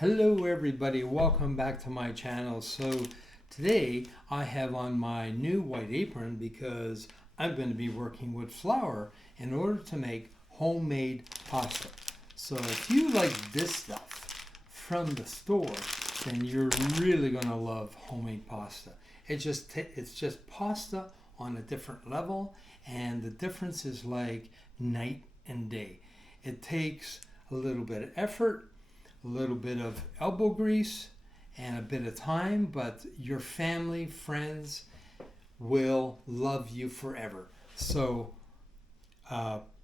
Hello everybody, welcome back to my channel. So today I have on my new white apron because I'm going to be working with flour in order to make homemade pasta. So if you like this stuff from the store, then you're really going to love homemade pasta. It's just pasta on a different level, and the difference is like night and day. It takes a little bit of effort, a little bit of elbow grease, and a bit of time, but your family, friends will love you forever. So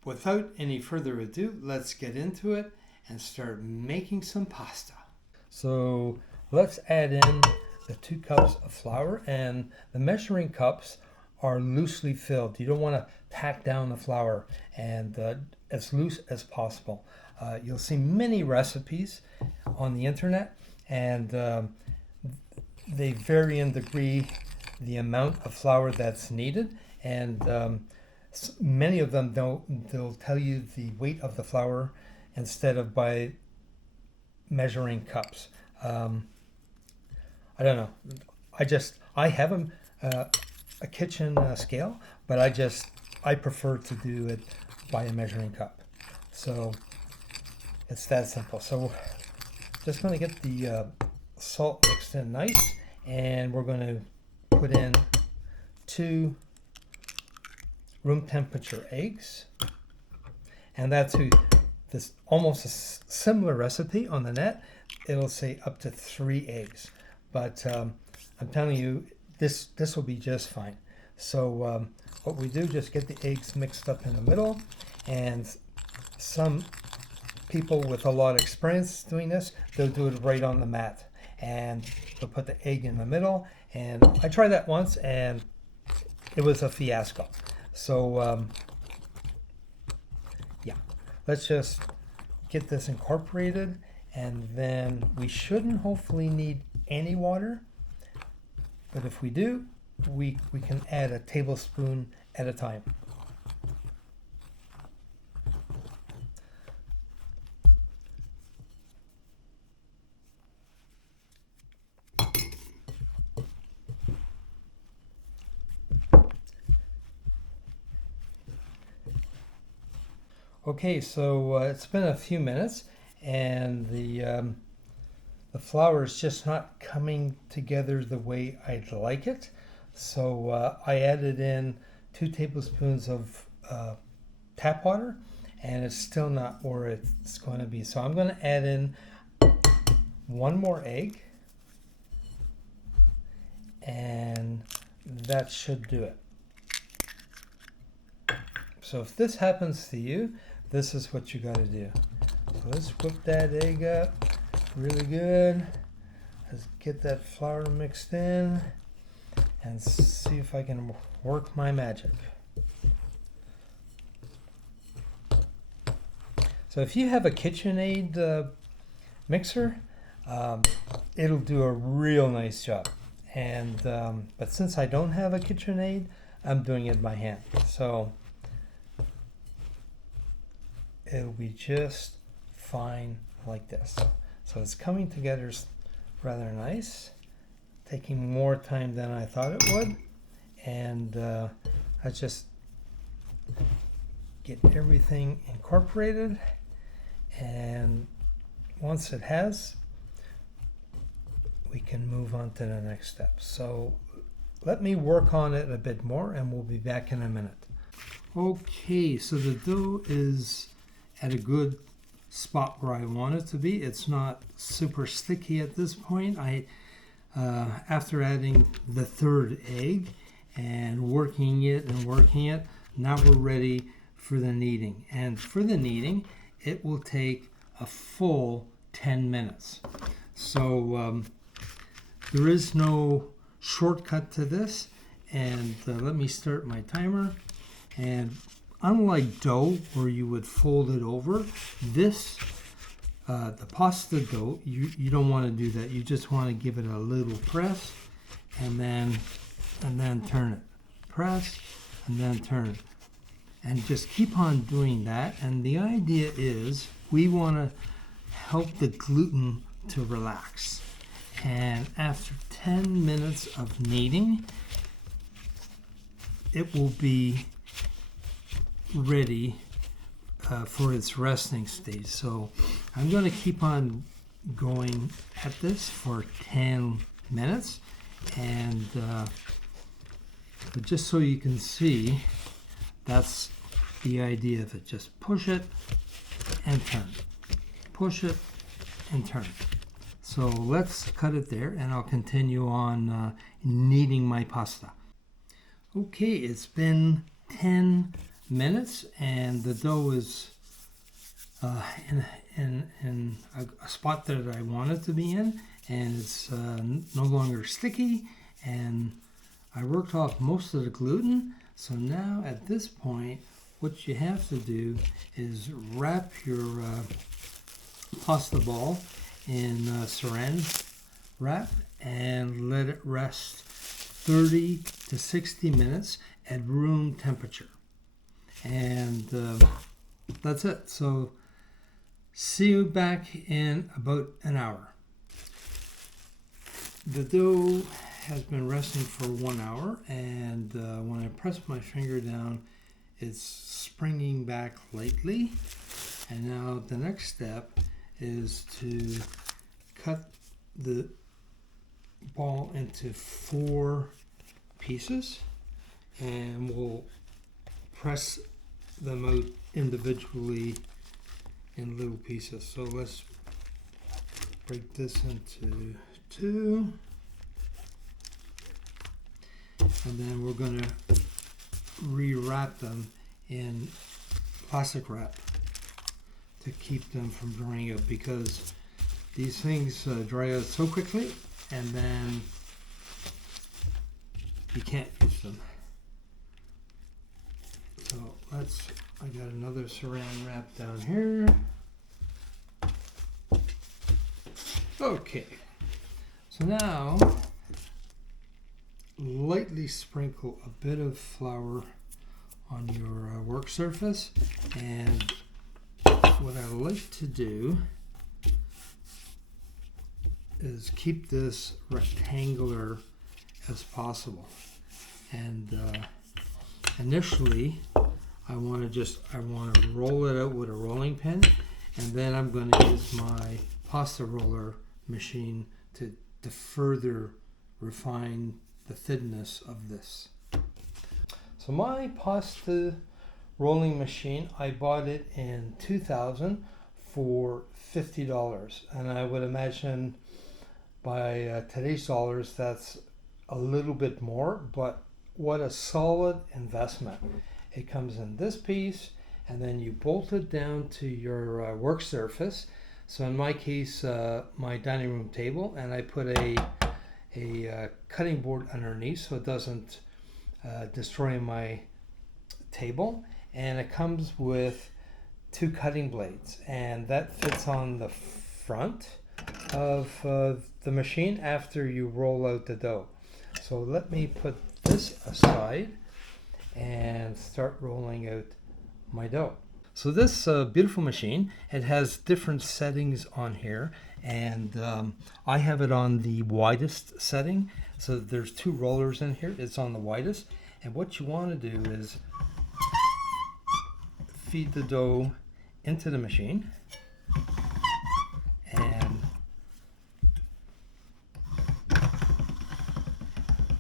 without any further ado, let's get into it and start making some pasta. So let's add in the 2 cups of flour, and the measuring cups are loosely filled. You don't want to pack down the flour, and as loose as possible. You'll see many recipes on the internet, and they vary in degree the amount of flour that's needed, and many of them they'll tell you the weight of the flour instead of by measuring cups. I don't know. I have a kitchen scale, but I prefer to do it by a measuring cup. So it's that simple. So just going to get the salt mixed in nice, and we're going to put in 2 room temperature eggs, and that's this almost a similar recipe on the net. It'll say up to 3 eggs, but I'm telling you, this will be just fine. So what we do, just get the eggs mixed up in the middle, and some people with a lot of experience doing this, they'll do it right on the mat, and they'll put the egg in the middle. And I tried that once, and it was a fiasco. So yeah, let's just get this incorporated, and then we shouldn't hopefully need any water, but if we do, we can add a tablespoon at a time. Okay, so it's been a few minutes, and the flour is just not coming together the way I'd like it. So I added in 2 tablespoons of tap water, and it's still not where it's going to be. So I'm going to add in 1 more egg, and that should do it. So if this happens to you, this is what you got to do. So let's whip that egg up really good. Let's get that flour mixed in and see if I can work my magic. So if you have a KitchenAid mixer, it'll do a real nice job. And but since I don't have a KitchenAid, I'm doing it by hand. So it'll be just fine like this. So it's coming together rather nice, taking more time than I thought it would, and I just get everything incorporated, and once it has, we can move on to the next step. So let me work on it a bit more, and we'll be back in a minute. Okay, so the dough is at a good spot where I want it to be. It's not super sticky at this point. After adding the 3rd egg and working it, now we're ready for the kneading. And for the kneading, it will take a full 10 minutes. So there is no shortcut to this. And let me start my timer. And unlike dough where you would fold it over, this, the pasta dough, you don't want to do that. You just want to give it a little press, and then turn it. Press, and then turn it. And just keep on doing that. And the idea is we want to help the gluten to relax. And after 10 minutes of kneading, it will be ready for its resting stage. So I'm going to keep on going at this for 10 minutes, and but just so you can see, that's the idea of it. Just push it and turn, push it and turn. So let's cut it there, and I'll continue on kneading my pasta. Okay, it's been 10 minutes, and the dough is in a spot that I want it to be in, and it's no longer sticky, and I worked off most of the gluten. So now at this point, what you have to do is wrap your pasta ball in saran wrap and let it rest 30 to 60 minutes at room temperature. And that's it. So see you back in about an hour. The dough has been resting for 1 hour, and when I press my finger down, it's springing back lightly. And now the next step is to cut the ball into 4 pieces, and we'll press them out individually in little pieces. So let's break this into 2, and then we're going to rewrap them in plastic wrap to keep them from drying out, because these things dry out so quickly, and then you can't use them. So I got another saran wrap down here. Okay, so now lightly sprinkle a bit of flour on your work surface, and what I like to do is keep this rectangular as possible. And initially, I want to roll it out with a rolling pin, and then I'm going to use my pasta roller machine to further refine the thinness of this. So my pasta rolling machine, I bought it in 2000 for $50, and I would imagine by today's dollars that's a little bit more, but what a solid investment. It comes in this piece, and then you bolt it down to your work surface. So in my case, my dining room table, and I put a cutting board underneath so it doesn't destroy my table. And it comes with 2 cutting blades, and that fits on the front of the machine after you roll out the dough. So let me put this aside and start rolling out my dough. So this beautiful machine, it has different settings on here, and I have it on the widest setting. So there's 2 rollers in here. It's on the widest, and what you want to do is feed the dough into the machine, and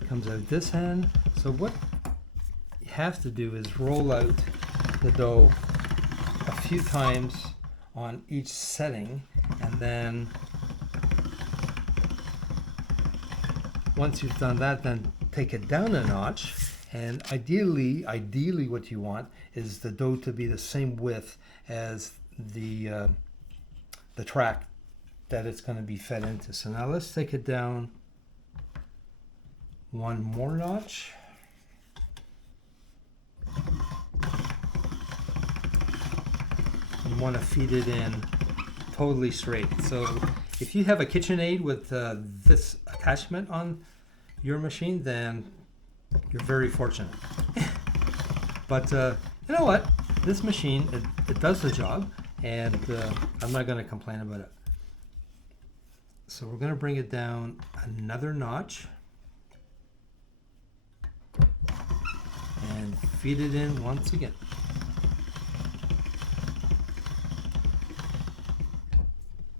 it comes out this end. So what you have to do is roll out the dough a few times on each setting, and then once you've done that, then take it down a notch. And ideally what you want is the dough to be the same width as the track that it's going to be fed into. So now let's take it down 1 more notch. You want to feed it in totally straight. So if you have a KitchenAid with this attachment on your machine, then you're very fortunate. But you know what? This machine, it does the job, and I'm not going to complain about it. So we're going to bring it down another notch and feed it in once again.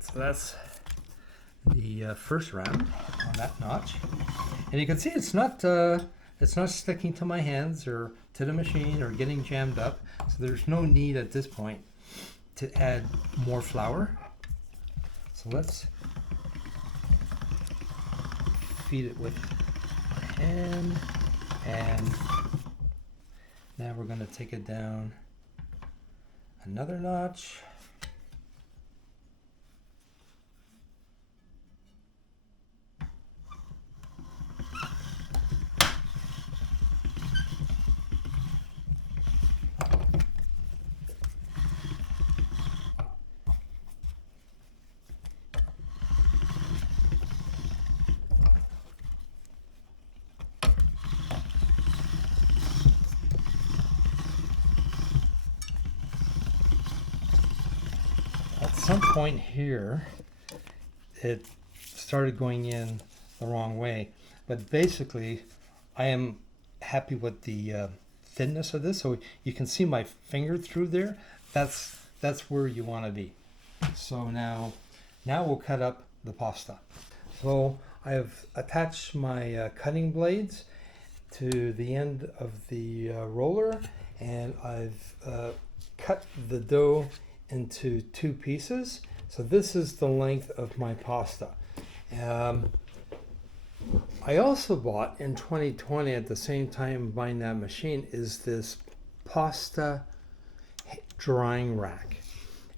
So that's the first round on that notch, and you can see it's not sticking to my hands or to the machine or getting jammed up. So there's no need at this point to add more flour. So let's feed it with my hand, and now we're going to take it down another notch. At some point here, it started going in the wrong way, but basically I am happy with the thinness of this. So you can see my finger through there. That's where you want to be. So now we'll cut up the pasta. So I have attached my cutting blades to the end of the roller, and I've cut the dough into two pieces. So this is the length of my pasta. I also bought in 2020, at the same time buying that machine, is this pasta drying rack,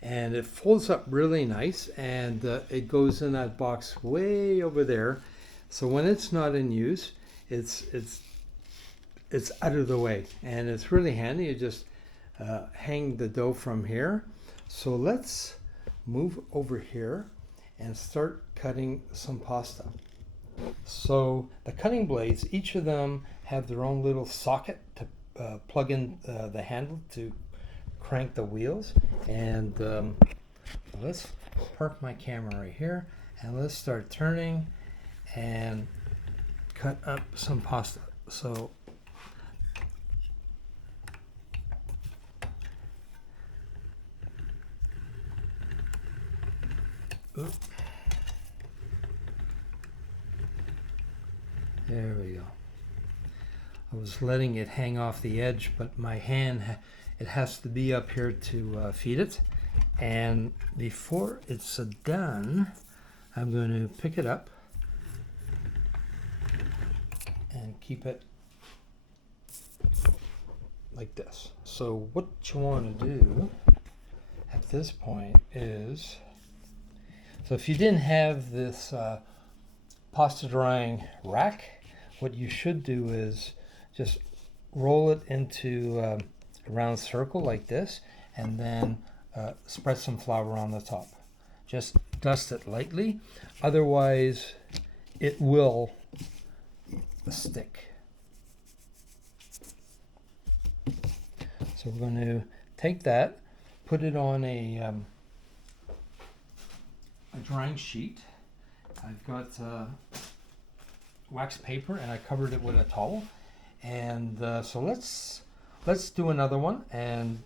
and it folds up really nice, and it goes in that box way over there. So when it's not in use, it's out of the way, and it's really handy. You just hang the dough from here. So let's move over here and start cutting some pasta. So the cutting blades, each of them have their own little socket to plug in the handle to crank the wheels. And let's park my camera right here, and let's start turning and cut up some pasta. So there we go. I was letting it hang off the edge, but my hand, it has to be up here to feed it. And before it's done, I'm going to pick it up and keep it like this. So what you want to do at this point is, so if you didn't have this pasta drying rack, what you should do is just roll it into a round circle like this, and then spread some flour on the top. Just dust it lightly, otherwise it will stick. So we're going to take that, put it on a drying sheet. I've got wax paper, and I covered it with a towel. And so let's do another one and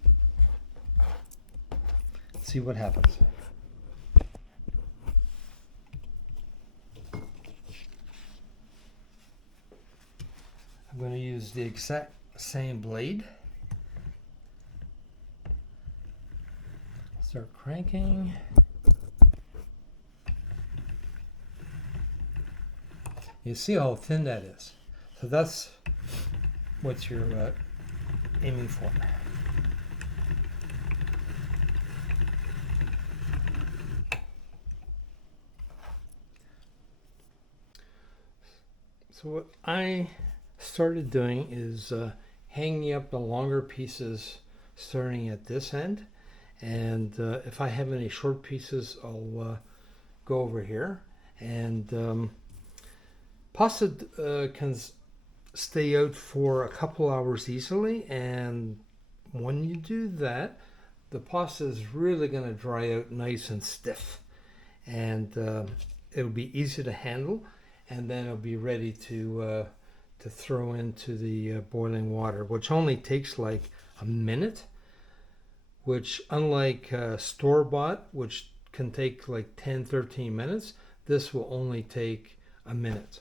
see what happens. I'm going to use the exact same blade. Start cranking. You see how thin that is. So that's what you're aiming for. So what I started doing is hanging up the longer pieces starting at this end, and if I have any short pieces, I'll go over here. And pasta can stay out for a couple hours easily, and when you do that, the pasta is really going to dry out nice and stiff. And it'll be easy to handle, and then it'll be ready to throw into the boiling water, which only takes like a minute, which unlike store-bought, which can take like 10-13 minutes, this will only take a minute.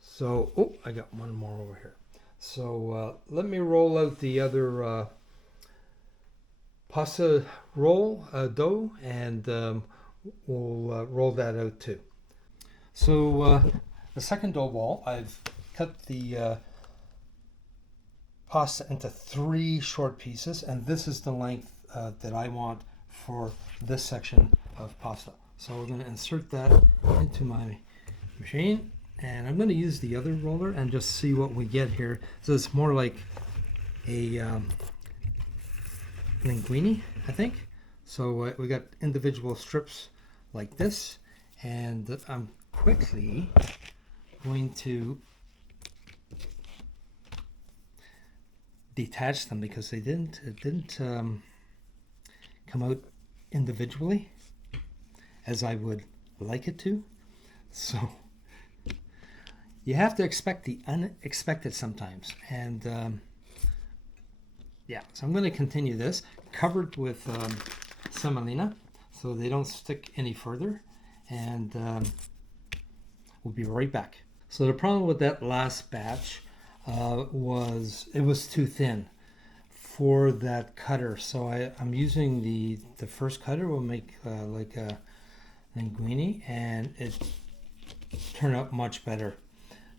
So, oh, I got one more over here. So let me roll out the other pasta roll dough, and we'll roll that out too. So the second dough ball, I've cut the pasta into 3 short pieces, and this is the length that I want for this section of pasta. So we're going to insert that into my machine, and I'm going to use the other roller and just see what we get here. So it's more like a linguine, I think. So we got individual strips like this, and I'm quickly going to detach them because it didn't come out individually as I would like it to. So you have to expect the unexpected sometimes, and yeah, so I'm going to continue this covered with semolina so they don't stick any further, and we'll be right back. So the problem with that last batch was it was too thin for that cutter, so I'm using the first cutter. Will make like a linguine, and it turned out much better.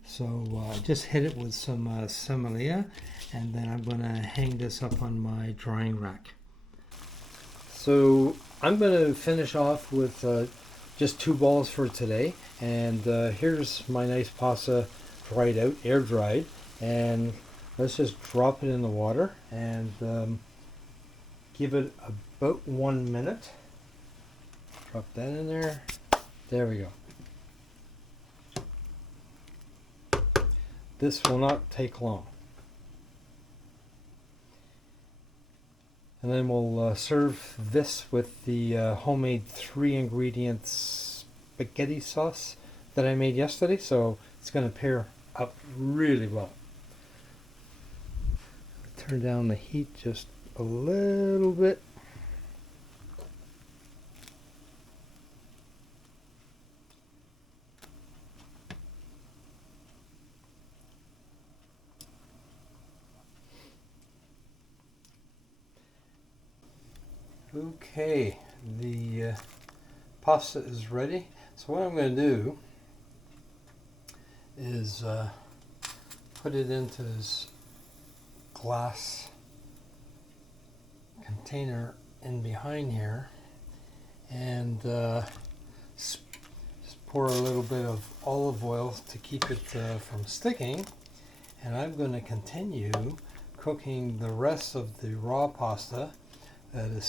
So I just hit it with some semolina, and then I'm going to hang this up on my drying rack. So I'm going to finish off with just 2 balls for today, and here's my nice pasta dried out, air dried, and let's just drop it in the water and give it about 1 minute. Drop that in there. There we go. This will not take long. And then we'll serve this with the homemade 3-ingredient spaghetti sauce that I made yesterday. So it's going to pair up really well. Turn down the heat just a little bit. Okay, the pasta is ready. So what I'm going to do is put it into this glass container in behind here, and just pour a little bit of olive oil to keep it from sticking. And I'm going to continue cooking the rest of the raw pasta that is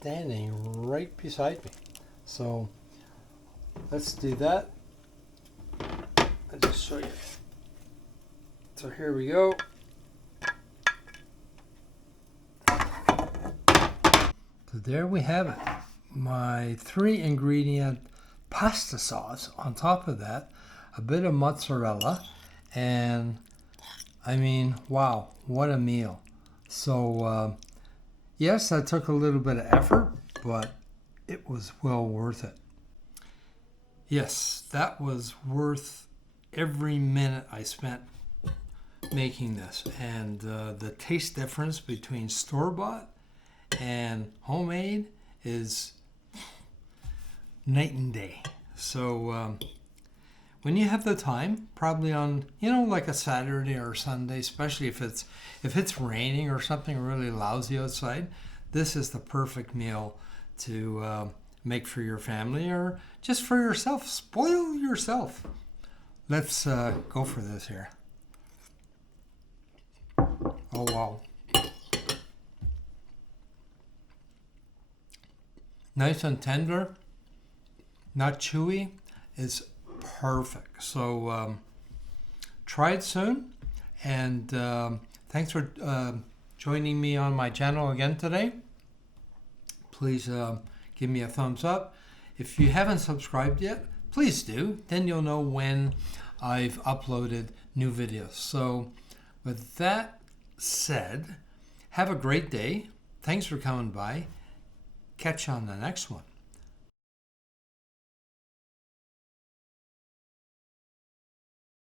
standing right beside me. So let's do that. I'll just show you. So here we go. So there we have it. My 3-ingredient pasta sauce. On top of that, a bit of mozzarella, and I mean, wow, what a meal. So yes, that took a little bit of effort, but it was well worth it. Yes, that was worth every minute I spent making this. And the taste difference between store-bought and homemade is night and day. So when you have the time, probably on, like a Saturday or Sunday, especially if it's raining or something really lousy outside, this is the perfect meal to make for your family or just for yourself. Spoil yourself. Let's go for this here. Oh, wow. Nice and tender, not chewy. It's perfect. So try it soon, and thanks for joining me on my channel again today. Please give me a thumbs up. If you haven't subscribed yet, please do. Then you'll know when I've uploaded new videos. So with that said, have a great day. Thanks for coming by. Catch you on the next one.